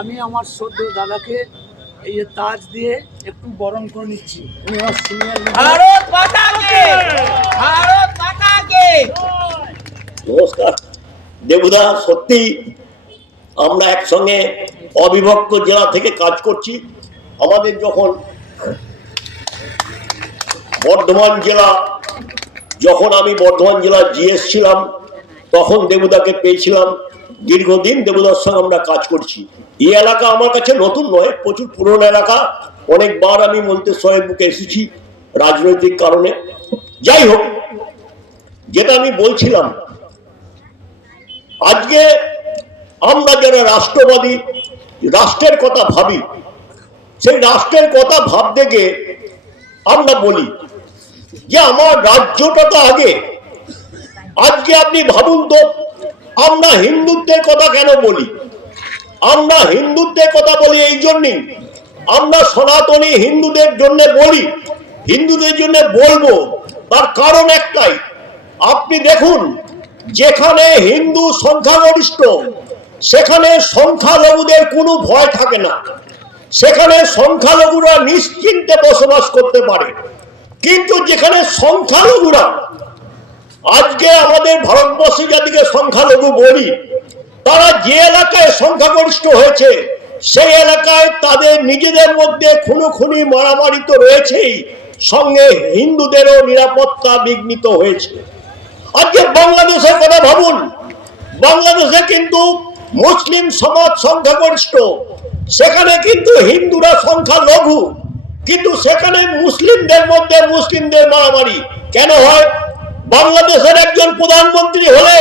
আমি আমার সদ্য দাদাকে এই তাজ দিয়ে একটু বরণ করে নিচ্ছি। ভারত মাতা কে, ভারত মাতা কে। নমস্কার দেবুদা, সত্যি আমরা একসঙ্গে অবিভক্ত জেলা থেকে কাজ করছি। আমাদের যখন আমি বর্ধমান জেলা জিএস ছিলাম, তখন দেবুদাকে পেয়েছিলাম। দীর্ঘদিন দেবুদার সঙ্গে আমরা কাজ করছি। এই এলাকা আমার কাছে নতুন নয়, প্রচুর পুরনো এলাকা। অনেকবার আমি মন্তেশ্বরের বুকে এসেছি রাজনৈতিক কারণে। যাই হোক, যেটা আমি বলছিলাম, আজকে আমরা যারা রাষ্ট্রবাদী, রাষ্ট্রের কথা ভাবি, সেই রাষ্ট্রের কথা ভাবতে গিয়ে আমরা বলি যে আমার রাজ্যটা তো আগে। আজকে আপনি ভাবুন তো, আমরা হিন্দুত্বের কথা কেন বলি? আমরা হিন্দুত্বের কথা বলি এই জন্যই, আমরা সনাতনী হিন্দুদের জন্য বলি, হিন্দুদের জন্য বলবো। তার কারণ একটাই, আপনি দেখুন, যেখানে হিন্দু সংখ্যাগরিষ্ঠ সেখানে সংখ্যালঘুদের কোনো ভয় থাকে না, সেখানে সংখ্যালঘুরা নিশ্চিন্তে বসবাস করতে পারে। কিন্তু যেখানে সংখ্যালঘুরা, আজকে আমাদের ভারতবর্ষে যাদেরকে সংখ্যালঘু বলি, তারা যে এলাকায় সংখ্যাগরিষ্ঠ হয়েছে সেই এলাকায় তাদের নিজেদের মধ্যে খুনোখুনি মারামারি তো রয়েছেই, সঙ্গে হিন্দুদেরও নিরাপত্তা বিঘ্নিত হয়েছে। আজকে বাংলাদেশের কথা ভাবুন, বাংলাদেশে কিন্তু মুসলিম সমাজ সংখ্যাগরিষ্ঠ, সেখানে কিন্তু হিন্দুরা সংখ্যালঘু, কিন্তু সেখানে মুসলিমদের মধ্যে মুসলিমদের মারামারি কেন হয়? বাংলাদেশের একজন প্রধানমন্ত্রী হলে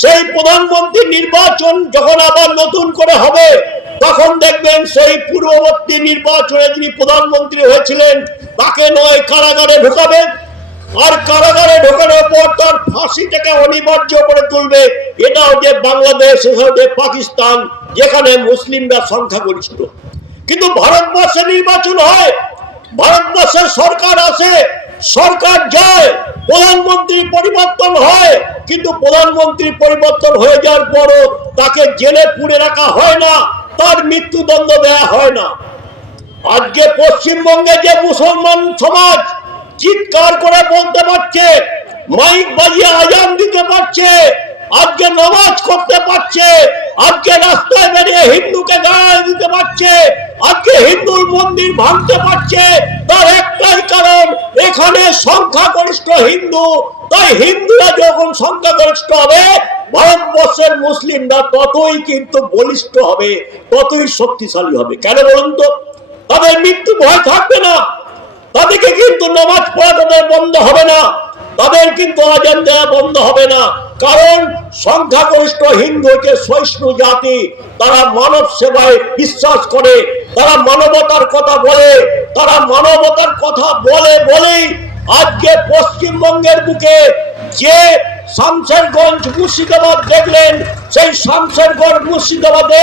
সেই প্রধানমন্ত্রী নির্বাচন যখন আবার নতুন করে হবে, তখন দেখবেন সেই পূর্ববর্তী নির্বাচনে যিনি প্রধানমন্ত্রী হয়েছিলেন তাকে নয় কারাগারে ঢোকাবে, আর কারাগারে ঢোকানোর পর তার ফাঁসি থেকে অনিবার্য করে তুলবে। এটাও যে বাংলাদেশ, এটাও যে পাকিস্তান, যেখানে মুসলিমরা সংখ্যাগরিষ্ঠ। কিন্তু ভারতবর্ষে নির্বাচন হয়, ভারতবর্ষের সরকার আসে, সরকার যায়, প্রধানমন্ত্রী পরিবর্তন হয়, কিন্তু প্রধানমন্ত্রী পরিবর্তন হয়ে যাওয়ার পরও তাকে জেলে পুরে রাখা হয় না, তার মৃত্যুদণ্ড দেওয়া হয় না। আজকে পশ্চিমবঙ্গে যে মুসলমান সমাজ চিৎকার করে বলতে পারছে, মাইক বাজিয়ে আজান দিতে পারছে, আজকে নামাজ করতে পারছে, আজকে রাস্তায় বেরিয়ে হিন্দুকে গায়ে দিতে পারছে, আজকে হিন্দুর মন্দির ভাঙতে পারছে, তার একটাই কারণ, এখানে সংখ্যাগরিষ্ঠ হিন্দু। তাই হিন্দুরা যখন সংখ্যাগরিষ্ঠ হবে, ভারতবর্ষের মুসলিমরা ততই কিন্তু বলিষ্ঠ হবে, ততই শক্তিশালী হবে। কেন বলুন তো? তাদের মৃত্যু ভয় থাকবে না, তাদেরকে কিন্তু নামাজ পড়া তাদের বন্ধ হবে না, তাদের কিন্তু আজান দেওয়া বন্ধ হবে না। কারণ সংখ্যাগরিষ্ঠ হিন্দু হচ্ছে সহিষ্ণু জাতি, তারা মানব সেবায় বিশ্বাস করে, তারা মানবতার কথা বলে, তারা মানবতার কথা বলে বলেই আজকে পশ্চিমবঙ্গের বুকে যে শামশেরগঞ্জ মুর্শিদাবাদ দেখলেন, সেই শামশেরগঞ্জ মুর্শিদাবাদে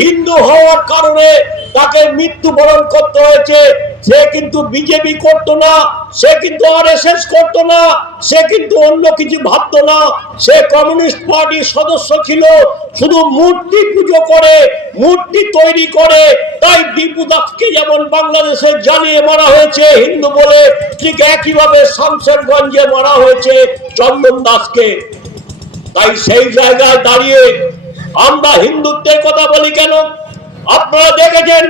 হিন্দু হওয়ার কারণে তাকে মৃত্যুবরণ করতে হয়েছে। সে কিন্তু বিজেপি করতো না, সে কিন্তু আরএসএস করতো না, সে কিন্তু অন্য কিছু ভাবতো না, সে কমিউনিস্ট পার্টির সদস্য ছিল। শুধু মূর্তি পুজো করে, মূর্তি তৈরি করে। তাই দীপু দাসকে যেমন বাংলাদেশে জ্বালিয়ে মারা হয়েছে হিন্দু বলে, ঠিক একইভাবে শামশেরগঞ্জে মারা হয়েছে চন্দন দাসকে। তাই সেই জায়গায় দাঁড়িয়ে আমরা হিন্দুত্বের কথা বলি কেন? আপনারা দেখেছেন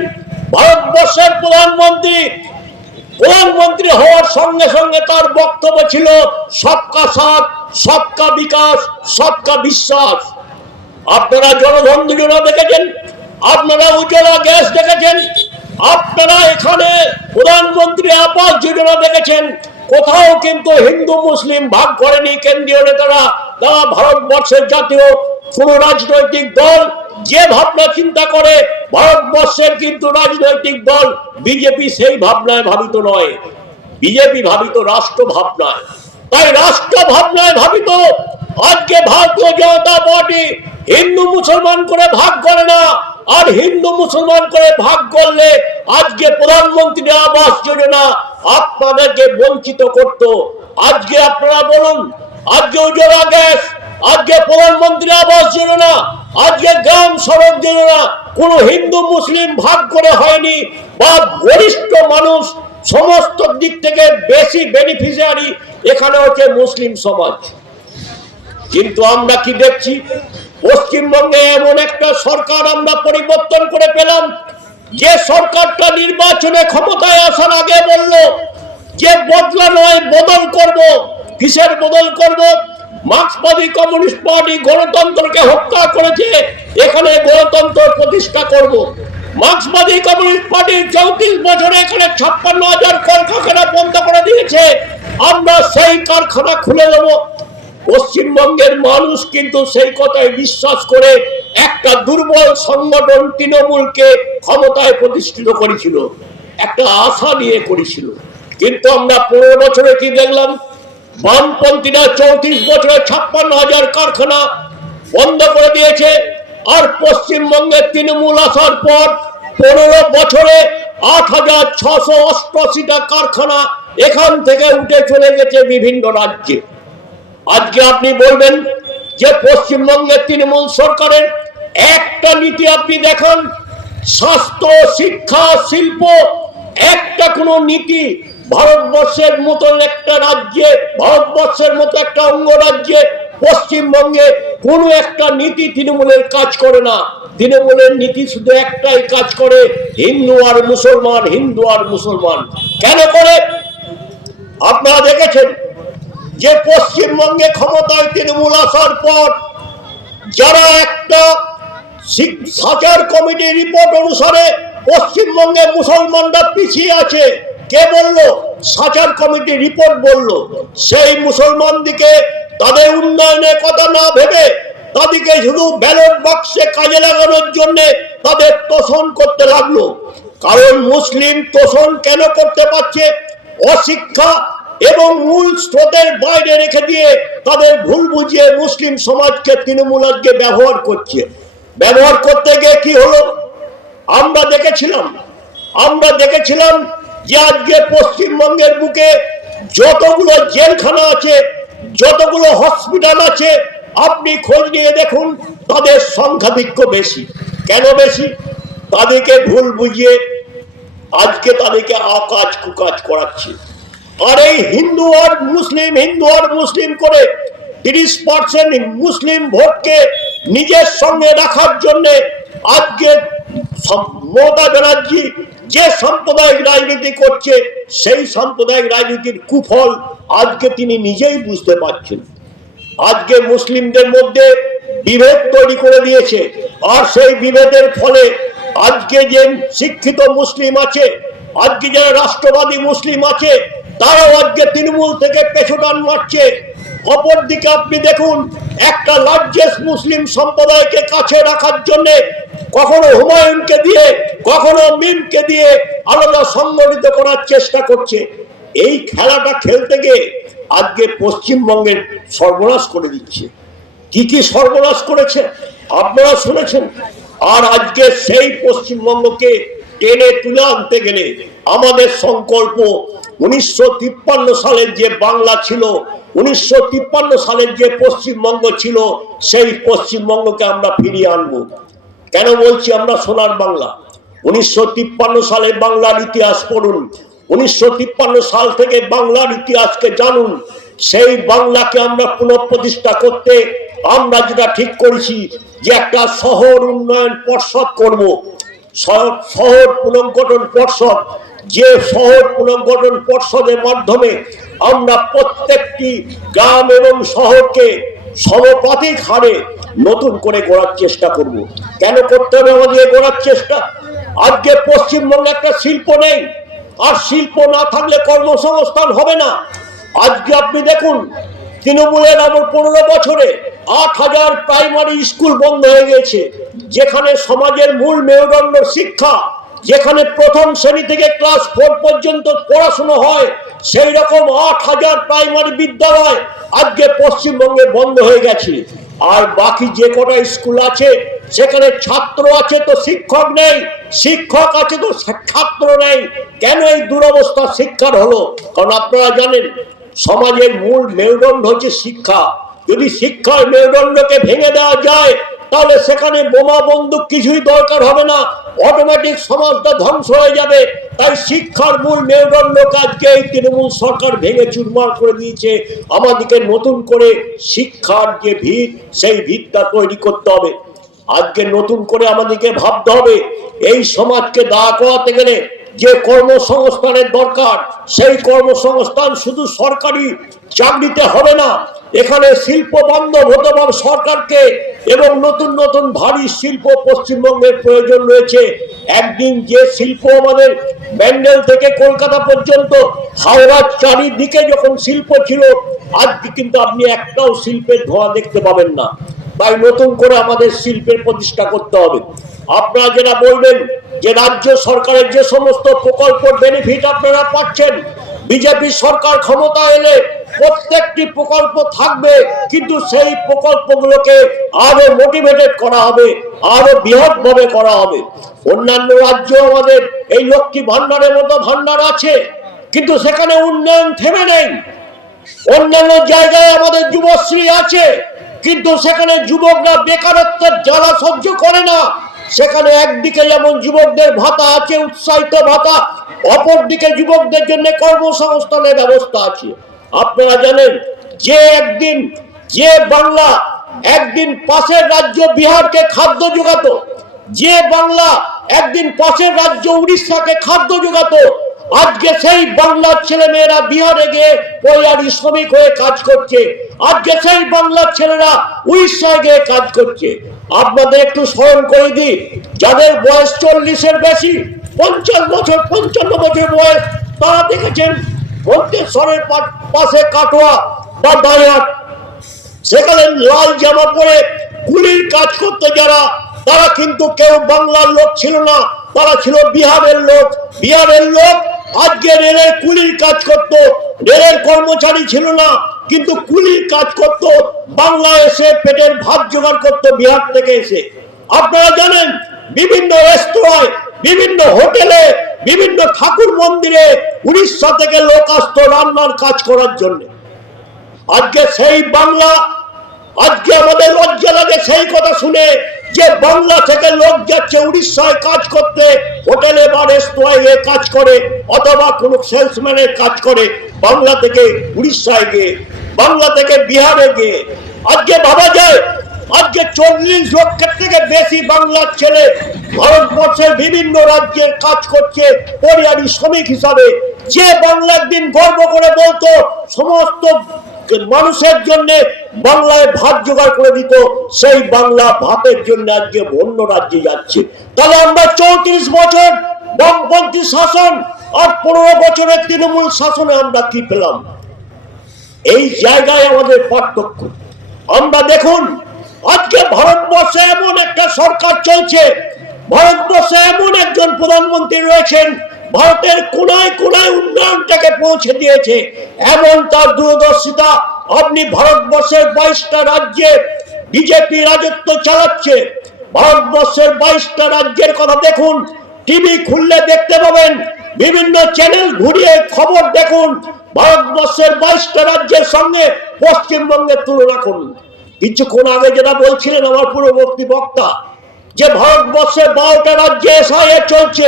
ভারতবর্ষের প্রধানমন্ত্রী হওয়ার সঙ্গে সঙ্গে তার বক্তব্য ছিল সবকা সাথ, সবকা বিকাশ, সবকা বিশ্বাস। আপনারা জনধন যোজনা দেখেছেন, আপনারা উজ্জ্বলা গ্যাস দেখেছেন, আপনারা এখানে প্রধানমন্ত্রী আবাস যোজনা দেখেছেন। কোথাও কিন্তু হিন্দু মুসলিম ভাগ করেনি কেন্দ্রীয় নেতারা। তারা ভারতবর্ষের জাতীয় কোন রাজনৈতিক দল যে ভাবনা চিন্তা করে, ভারতবর্ষের কিন্তু রাজনৈতিক দল বিজেপি সেই ভাবনায় ভাবিত নয়, বিজেপি ভাবিত রাষ্ট্র ভাবনায়। তাই রাষ্ট্র ভাবনায় ভাবিত আজকে ভারতীয় জনতা পার্টি হিন্দু মুসলমান করে ভাগ করে না। আর হিন্দু মুসলমান করে ভাগ করলে আজকে প্রধানমন্ত্রী আবাস যোজনা আপনাদেরকে বঞ্চিত করত। আজকে আপনারা বলুন, আজকে উজ্জ্বলা গ্যাস আজকে প্রধানমন্ত্রী আবাস যোজনা, আজকে গ্রাম সড়ক যোজনা কোনো হিন্দু মুসলিম ভাগ করে হয়নি, বা গরিষ্ঠ মানুষ সমস্ত দিক থেকে বেশি বেনিফিশিয়ারি এখানে হচ্ছে মুসলিম সমাজ। কিন্তু আমরা কি দেখছি, পশ্চিমবঙ্গে এমন একটা সরকার আমরা পরিবর্তন করে পেলাম, যে সরকারটা নির্বাচনে ক্ষমতায় আসার আগে বলল যে বদলা নয় বদল করব। কিসের বদল করব? মার্ক্সবাদী কমিউনিস্ট পার্টি গণতন্ত্রকে হত্যা করেছে, এখানে গণতন্ত্র প্রতিষ্ঠা করব। মার্ক্সবাদী কমিউনিস্ট পার্টি 34 বছরে এখানে 56,000 কলকারখানা বন্ধ করে দিয়েছে, আমরা সেই কারখানা খুলে দেব। পশ্চিমবঙ্গের মানুষ কিন্তু সেই কথায় বিশ্বাস করে একটা দুর্বল সংগঠন তৃণমূলকে ক্ষমতায় প্রতিষ্ঠিত করেছিল, একটা আশা নিয়ে করেছিল। কিন্তু আমরা 15 বছরে কি দেখলাম? বামপন্থীরা 34 বছরে 56,000 কারখানা বন্ধ করে দিয়েছে, আর পশ্চিমবঙ্গে তৃণমূল আসার পর 15 বছরে 8,688টা কারখানা এখান থেকে উঠে চলে গেছে বিভিন্ন রাজ্যে। আজকে আপনি বলবেন যে পশ্চিমবঙ্গের তৃণমূল সরকারের একটা নীতি আপনি দেখান, স্বাস্থ্য, শিক্ষা, শিল্প, একটা কোনো নীতি ভারতবর্ষের মতন একটা রাজ্যে, ভারতবর্ষের মতো একটা অঙ্গরাজ্যে পশ্চিমবঙ্গে কোনো একটা নীতি তৃণমূলের কাজ করে না। তৃণমূলের নীতি শুধু একটাই কাজ করে, হিন্দু আর মুসলমান, হিন্দু আর মুসলমান। কেন করে? আপনারা দেখেছেন যে পশ্চিমবঙ্গে ক্ষমতায় তৃণমূল আসার পর যারা একটা সাচার কমিটির রিপোর্ট অনুসারে পশ্চিমবঙ্গে মুসলমানরা পিছিয়ে আছে, কে বললো? সাচার কমিটির রিপোর্ট বললো। সেই মুসলমানদিকে তাদের উন্নয়নের কথা না ভেবে তাদেরকে শুধু ব্যালট বাক্সে কাজে লাগানোর জন্য তাদের তোষণ করতে লাগলো। কারণ মুসলিম তোষণ কেন করতে পারছে? অশিক্ষা এবং মূল স্রোতের বাইরে রেখে দিয়ে তাদের ভুল বুঝিয়ে মুসলিম সমাজকে তৃণমূল আজকে ব্যবহার করছে। ব্যবহার করতে গিয়ে কি হলো? আমরা দেখেছিলাম যে আজকে পশ্চিমবঙ্গের বুকে যতগুলো জেলখানা আছে, যতগুলো হসপিটাল আছে, আপনি খোঁজ নিয়ে দেখুন তাদের সংখ্যাধিক্য বেশি। কেন বেশি? তাদেরকে ভুল বুঝিয়ে আজকে তাদেরকে আকাজ কুকাজ করাচ্ছে। আর এই হিন্দু আর মুসলিম করে 30% মুসলিম ভোটকে নিজের সঙ্গে রাখার জন্য আজকে মমতা ব্যানার্জি যে সাম্প্রদায়িক রাজনীতি করছে, সেই সাম্প্রদায়িক রাজনীতির কুফল আজকে তিনি নিজেই বুঝতে পারছেন। আজকে মুসলিমদের মধ্যে বিভেদ তৈরি করে দিয়েছে, আর সেই বিভেদের ফলে আজকে যে শিক্ষিত মুসলিম আছে, আজকে যারা রাষ্ট্রবাদী মুসলিম আছে, তারাও আজকে তৃণমূল থেকে পেছটান মারছে। অপরদিকে আপনি দেখুন, একটা লার্জেস্ট মুসলিম সম্প্রদায়কে কাছে রাখার জন্য কখনো হুমায়ুনকে দিয়ে, কখনো মিমকে দিয়ে আলাদা সংগঠিত করার চেষ্টা করছে। এই খেলাটা খেলতে গিয়ে আজকে পশ্চিমবঙ্গের সর্বনাশ করে দিচ্ছে। কি কি সর্বনাশ করেছে আপনারা শুনেছেন। আর আজকে সেই পশ্চিমবঙ্গকে টেনে তুলে আনতে গেলে আমাদের সংকল্প 1953 সালের যে বাংলা ছিল, 1953 সালের যে পশ্চিমবঙ্গ ছিল, সেই পশ্চিমবঙ্গকে আমরা ফিরিয়ে আনবো। কেন বলছি আমরা সোনার বাংলা? 1953 সালে বাংলার ইতিহাস পড়ুন, 1953 সাল থেকে বাংলার ইতিহাসকে জানুন। সেই বাংলাকে আমরা পুনঃপ্রতিষ্ঠা করতে আমরা যেটা ঠিক করেছি যে একটা শহর উন্নয়ন পর্ষদ করব, শহর পুনর্গঠন পর্ষদ। যে শহর পুনর্গঠন পর্ষদের মাধ্যমে আমরা প্রত্যেকটি গ্রাম এবং শহরকে সমানুপাতিক হারে নতুন করে গড়ার চেষ্টা করব। কেন করতে হবে আমাদের গড়ার চেষ্টা? আজকে পশ্চিমবঙ্গে একটা শিল্প নেই, আর শিল্প না থাকলে কর্মসংস্থান হবে না। আজকে আপনি দেখুন, তৃণমূলের আমার 15 বছরে 8,000 প্রাইমারি স্কুল বন্ধ হয়ে গেছে, যেখানে সমাজের মূল মেরুদণ্ড শিক্ষা, যেখানে প্রথম শ্রেণী থেকে ক্লাস 4 পর্যন্ত পড়াশোনা হয়, সেই রকম 8,000 প্রাইমারি বিদ্যালয় আজকে পশ্চিমবঙ্গে বন্ধ হয়ে গেছে। আর বাকি যে কটা স্কুল আছে সেখানে ছাত্র আছে তো শিক্ষক নেই, শিক্ষক আছে তো ছাত্র নেই। কেন এই দুরবস্থা শিক্ষার হলো? কারণ আপনারা জানেন সমাজের মূল মেরুদণ্ড হচ্ছে শিক্ষা, যদি শিক্ষার মেরুদণ্ডকে ভেঙে দেওয়া যায় তাহলে সেখানে বোমা বন্দুক কিছুই দরকার হবে না, অটোমেটিক সমাজটা ধ্বংস হয়ে যাবে। তাই শিক্ষার মূল মেরুদণ্ড কাজকে এই তৃণমূল সরকার ভেঙে চুরমার করে দিয়েছে। আমাদেরকে নতুন করে শিক্ষার যে ভিত, সেই ভিতটা তৈরি করতে হবে। আজকে নতুন করে আমাদেরকে ভাবতে হবে এই সমাজকে দাঁড় করাতে গেলে যে কর্মসংস্থানের দরকার, সেই কর্মসংস্থান শুধু সরকারি চাকরিতে হবে না, এখানে শিল্প বান্ধব হতে হবে সরকারকে, এবং নতুন নতুন ভারী শিল্প পশ্চিমবঙ্গের প্রয়োজন রয়েছে। একদিন যে শিল্প আমাদের ব্যান্ডেল থেকে কলকাতা পর্যন্ত হাওড়ার চারিদিকে যখন শিল্প ছিল, আজকে কিন্তু আপনি একটাও শিল্পের ধোঁয়া দেখতে পাবেন না। তাই নতুন করে আমাদের শিল্পের প্রতিষ্ঠা করতে হবে। আপনারা যেটা বলবেন যে রাজ্য সরকারের যে সমস্ত প্রকল্প বেনিফিট আপনারা পাচ্ছেন, বিজেপি সরকার ক্ষমতা এলে প্রত্যেকটি প্রকল্প থাকবে, কিন্তু সেই প্রকল্পগুলোকে আরো মোটিভেটেড করা হবে, আরো বৃহৎ ভাবে করা হবে। অন্যান্য রাজ্য আমাদের এই লক্ষ্মী ভান্ডারের মতো ভান্ডার আছে, কিন্তু সেখানে উন্নয়ন থেমে নেই। অন্যান্য জায়গায় আমাদের যুবশ্রী আছে, কিন্তু সেখানে যুবকরা বেকারত্বের জ্বালা সহ্য করে না। সেখানে একদিকে যেমন যুবকদের ভাতা আছে, উৎসাহিত ভাতা, অপরদিকে যুবকদের জন্য কর্মসংস্থানের ব্যবস্থা আছে। আপনারা জানেন যে বাংলা একদিন পাশের রাজ্য বিহারকে খাদ্য যোগাতো, যে বাংলা একদিন পাশের রাজ্য উড়িষ্যাকে খাদ্য যোগাতো, আজকে সেই বাংলার ছেলে মেয়েরা বিহারে গিয়ে পরিযায়ী শ্রমিক হয়ে কাজ করছে। আজকে সেই বাংলার ছেলেরা উড়িষ্যায় গিয়ে কাজ করছে। আপনাদের একটু স্মরণ করে দিই, যাদের বয়স 40-এর বেশি, 50 বছর 55 বছর বয়স, তারা দেখেছেন মন্তেশ্বরের পাশে কাটোয়া বা দাঁড়াট, সেখানে লাল জামা পরে কুলির কাজ করতে যারা, তারা কিন্তু কেউ বাংলার লোক ছিল না, তারা ছিল বিহারের লোক। বিহারের লোক আজকে রেলের কুলির কাজ করত, রেলের কর্মচারী ছিল না, কিন্তু কুলির কাজ করত, বাংলা এসে পেটের ভাত জোগাড় করত বিহার থেকে এসে। আপনারা জানেন বিভিন্ন রেস্তোরাঁয়, বিভিন্ন হোটেলে, বিভিন্ন ঠাকুর মন্দিরে উড়িষ্যা থেকে লোক আসতো রান্নার কাজ করার জন্য। আজকে সেই বাংলা, আজকে আমাদের লজ্জা লাগে সেই কথা শুনে যে বাংলা থেকে লোক যাচ্ছে উড়িষ্যায় কাজ করতে, হোটেলে বা রেস্তোরাঁয় কাজ করে, অথবা কোনো সেলসম্যানের কাজ করে বাংলা থেকে উড়িষ্যায় গিয়ে, বাংলা থেকে বিহারে গিয়ে। আজকে ভাবা যায় আজকে 40 লক্ষের থেকে বেশি বাংলার ছেলে ভারতবর্ষের বিভিন্ন রাজ্যের কাজ করছে পরিযায়ী শ্রমিক হিসাবে। যে বাংলা একদিন গর্ব করে বলতো সমস্ত মানুষের জন্য বাংলায় ভাত জোগাড় করে দিত, সেই বাংলা ভাতের জন্য আজকে অন্য রাজ্যে যাচ্ছে। তাহলে আমরা 34 বছর বামপন্থী শাসন আর 15 বছরের তৃণমূল শাসনে আমরা কি পেলাম? এই জায়গায় আমাদের পার্থক্য। আমরা দেখুন আজকে ভারতবর্ষে এমন একটা সরকার চলছে, ভারতবর্ষে এমন একজন প্রধানমন্ত্রী রয়েছেন, ভারতের কোনায় কোনায় উন্নয়নটাকে পৌঁছে দিয়েছে। এমন তার দূরদর্শিতা, আপনি ভারতবর্ষের 22টা রাজ্যে বিজেপি রাজত্ব চালাচ্ছে। ভারতবর্ষের 22টা রাজ্যের কথা দেখুন, টিভি খুললে দেখতে পাবেন, বিভিন্ন চ্যানেল ঘুরিয়ে খবর দেখুন, ভারতবর্ষের 22টা রাজ্যের সঙ্গে পশ্চিমবঙ্গের তুলনা করুন। কিছুক্ষণ আগে যেটা বলছিলেন আমার পূর্ববর্তী বক্তা, যে ভারতবর্ষের 12টা রাজ্যে এসআইআর চলছে,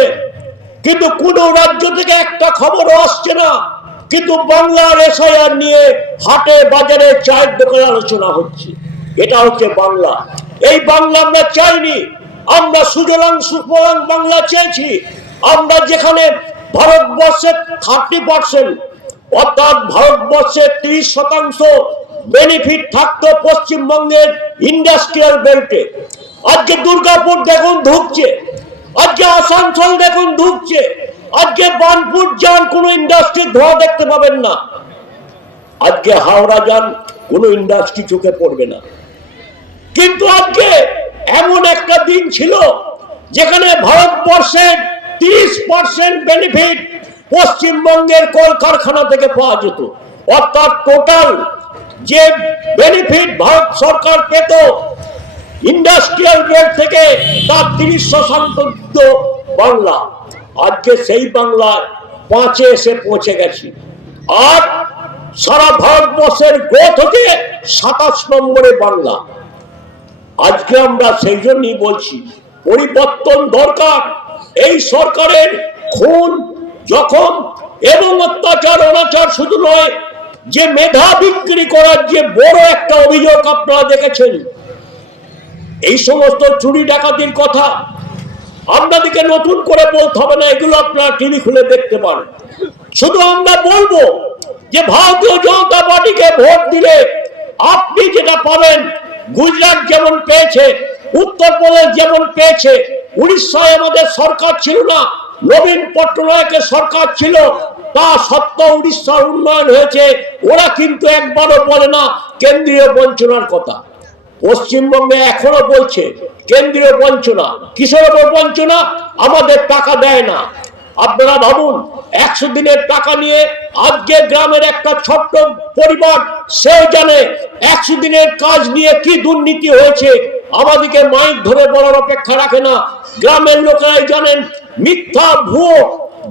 কিন্তু কোন রাজ্য থেকে একটা খবরও আসছে না। কিন্তু বাংলার এসআইআর নিয়ে হাটে বাজারে চায়ের দোকানে আলোচনা হচ্ছে। এটা হচ্ছে বাংলা। এই বাংলা আমরা চাইনি, আমরা সুজলাং সুফলাং বাংলা চেয়েছি। আমরা যেখানে ভারতবর্ষের 30%, অর্থাৎ ভারতবর্ষের 30% বেনিফিট থাকতো পশ্চিমবঙ্গের ইন্ডাস্ট্রিয়াল বেল্টে। আজকে দুর্গাপুর দেখুন ঢুকছে, আজকে আসানসোল দেখুন ঢুকছে, আজকে বার্নপুর যান কোনো ইন্ডাস্ট্রির ধোঁয়া দেখতে পাবেন না, আজকে হাওড়া যান কোনো ইন্ডাস্ট্রি চোখে পড়বে না। কিন্তু আজকে এমন একটা দিন ছিল যেখানে ভারতবর্ষের 30% বেনিফিট পশ্চিমবঙ্গের কলকারখানা থেকে পাওয়া যেত। অর্থাৎ টোটাল যে বেনিফিট ভারত সরকার পেত ইন্ডাস্ট্রিয়াল বেল্ট থেকে, তার 30% বাংলা। আজকে সেই বাংলার 5-এ এসে পৌঁছে গেছি। আর সারা ভারতবর্ষের গ্রোথ হচ্ছে 27 নম্বরে বাংলা। আজকে আমরা সেই জন্যই বলছি পরিবর্তন দরকার। এই সরকারের খুন জখম এবং অত্যাচার অনাচার শুধু নয়, যে মেধা বিক্রি করার যে বড় একটা অভিযোগ আপনারা দেখেছেন, এই সমস্ত চুরি ডাকাতির কথা আপনাদেরকে নতুন করে বলতে হবে না, এগুলো আপনারা টিভি খুলে দেখতে পারেন। শুধু আমরা বলবো যে ভারতীয় জনতা পার্টিকে ভোট দিলে আপনি যেটা পাবেন, গুজরাট যেমন পেয়েছে, উত্তরপ্রদেশ যেমন পেয়েছে, উড়িষ্যায় আমাদের সরকার ছিল না, নবীন পট্টনায়কের সরকার ছিল, তা সত্ত্বেও উড়িষ্যার উন্নয়ন হয়েছে। ওরা কিন্তু একবারও বলে না কেন্দ্রীয় বঞ্চনার কথা। পশ্চিমবঙ্গে এখনো বলছে কেন্দ্রীয় বঞ্চনা। কিসের উপর বঞ্চনা? আমাদের টাকা দেয় না। আপনারা ভাবুন, 100 দিনের টাকা নিয়ে আজকে গ্রামের একটা ছোট্ট পরিবার সেও জানে 100 দিনের কাজ নিয়ে কি দুর্নীতি হয়েছে। আমাদেরকে মাইক ধরে বলার অপেক্ষা রাখে না। গ্রামের লোকেরাই জানেন, মিথ্যা ভুয়ো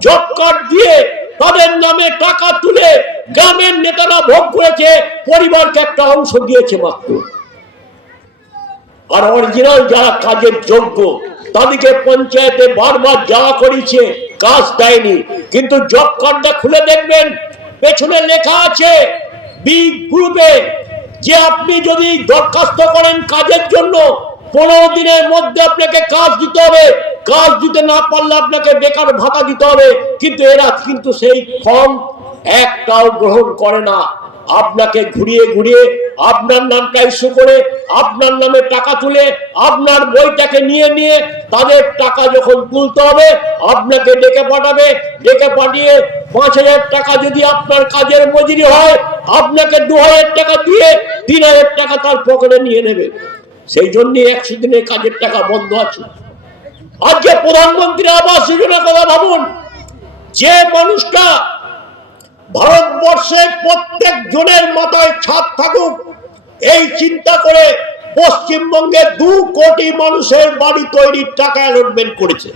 জব কার্ড দিয়ে তাদের নামে টাকা তুলে গ্রামের নেতারা ভোগ করেছে, পরিবারকে একটা অংশ দিয়েছে মাত্র। আর অরিজিনাল যারা কাজের যোগ্য তাদেরকে পঞ্চায়েতে বারবার যাওয়া করেছে, কাজ দেয়নি। কিন্তু জব কার্ডটা খুলে দেখবেন, পেছনে লেখা আছে বি গ্রুপে যে আপনি যদি দরখাস্ত করেন কাজের জন্য 15 দিনের মধ্যে আপনাকে কাজ দিতে হবে, কাজ দিতে না পারলে আপনাকে বেকার ভাতা দিতে হবে। কিন্তু এরা কিন্তু সেই ফর্ম একটাও গ্রহণ করে না। আপনাকে ঘুরিয়ে ঘুরিয়ে আপনার নামটা ইস্যু করে আপনার নামে টাকা তুলে আপনার বইটাকে নিয়ে নিয়ে তাদের টাকা যখন তুলতে হবে আপনাকে ডেকে পাঠাবে। ডেকে পাঠিয়ে 5000 টাকা যদি আপনার কাজের মজুরি হয়, আপনাকে 2000 টাকা দিয়ে 3000 টাকা তার পকেটে নিয়ে নেবে। সেই জন্য 100 দিনের কাজের টাকা বন্ধ আছে। আজকে প্রধানমন্ত্রী আবাস যোজনার কথা ভাবুন, যে মানুষটা ভারতবর্ষের প্রত্যেক জনের মাথায় ছাদ থাকুক এই চিন্তা করে পশ্চিমবঙ্গে 2 কোটি মানুষের বাড়ি তৈরির টাকা অ্যালটমেন্ট করেছে।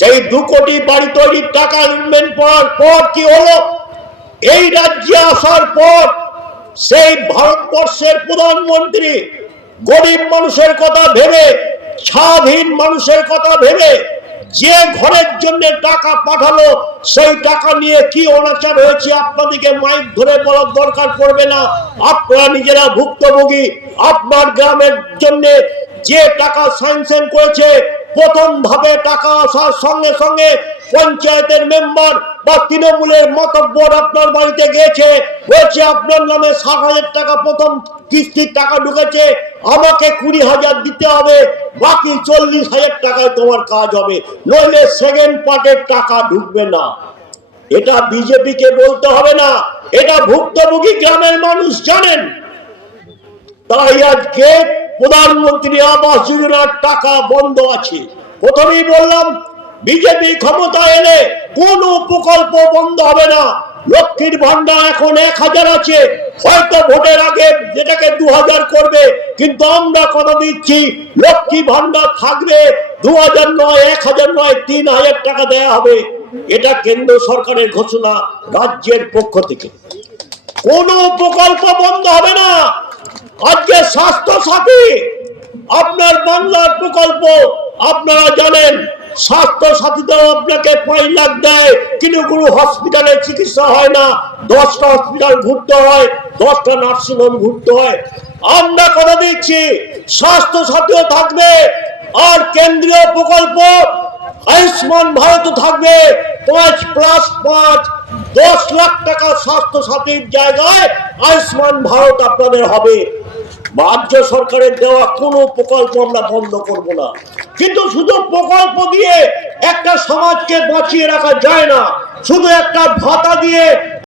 সেই 2 কোটি বাড়ি তৈরির টাকা অ্যালটমেন্ট করার পর কি হলো? এই রাজ্যে আসার পর সেই ভারতবর্ষের প্রধানমন্ত্রী গরিব মানুষের কথা ভেবে, স্বাধীন মানুষের কথা ভেবে যে ঘরের জন্য টাকা পাঠালো, সেই টাকা নিয়ে কি অনাচার হয়েছে আপনাদেরকে মাইক ধরে বলার দরকার পড়বে না। আপনারা নিজেরা ভুক্তভোগী। আপনার গ্রামের জন্য যে টাকা স্যাংশন করেছে, প্রথম ভাবে টাকা আসার সঙ্গে সঙ্গে পঞ্চায়েতের মেম্বার বা তৃণমূলের মাতব্বর আপনার বাড়িতে গেছে, বলছে আপনার নামে 60,000 টাকা প্রথম কিস্তির টাকা ঢুকেছে, আমাকে 20,000 দিতে হবে, বাকি 40,000 টাকায় তোমার কাজ হবে, নইলে সেকেন্ড পার্টের টাকা ঢুকবে না। এটা বিজেপিকে বলতে হবে না, এটা ভুক্তভোগী গ্রামের মানুষ জানেন। তাই আজকে প্রধানমন্ত্রী আবাস যোজনার টাকা বন্ধ আছে। প্রথমেই বললাম, বিজেপি ক্ষমতা এলে কোন প্রকল্প বন্ধ হবে না। লক্ষ্মীর ভান্ডার এখন 1000 আছে, হয়তো ভোটের আগে যেটাকে 2000 করবে, কিন্তু আমরা কথা দিচ্ছি লক্ষ্মী ভান্ডার থাকবে। 2000 নয়, 1000 নয়, 3000 টাকা দেয়া হবে। এটা কেন্দ্র সরকারের ঘোষণা, রাজ্যের পক্ষ থেকে। কোন প্রকল্প বন্ধ হবে না। আজকে স্বাস্থ্য সাথী আপনার বাংলার প্রকল্প, আপনারা জানেন স্বাস্থ্য সাথীতেও আপনাকে 5 লাখ দেয়, কিন্তু কোনো হসপিটালে চিকিৎসা হয় না। 10টা হসপিটাল ঘুরতে হয়, 10টা নার্সিংহোম ঘুরতে হয়। আমরা কথা দিচ্ছি স্বাস্থ্য সাথীও থাকবে, আর কেন্দ্রীয় প্রকল্প আয়ুষ্মান ভারত থাকবে। 5+5 10 লাখ টাকা স্বাস্থ্য সাথীর জায়গায় আয়ুষ্মান ভারত আপনাদের হবে। রাজ্য সরকারের দেওয়া কোনো প্রকল্প আমরা বন্ধ করব না। কিন্তু শুধু প্রকল্প দিয়ে একটা সমাজকে বাঁচিয়ে রাখা যায় না। শুধু একটা ভাতা দিয়ে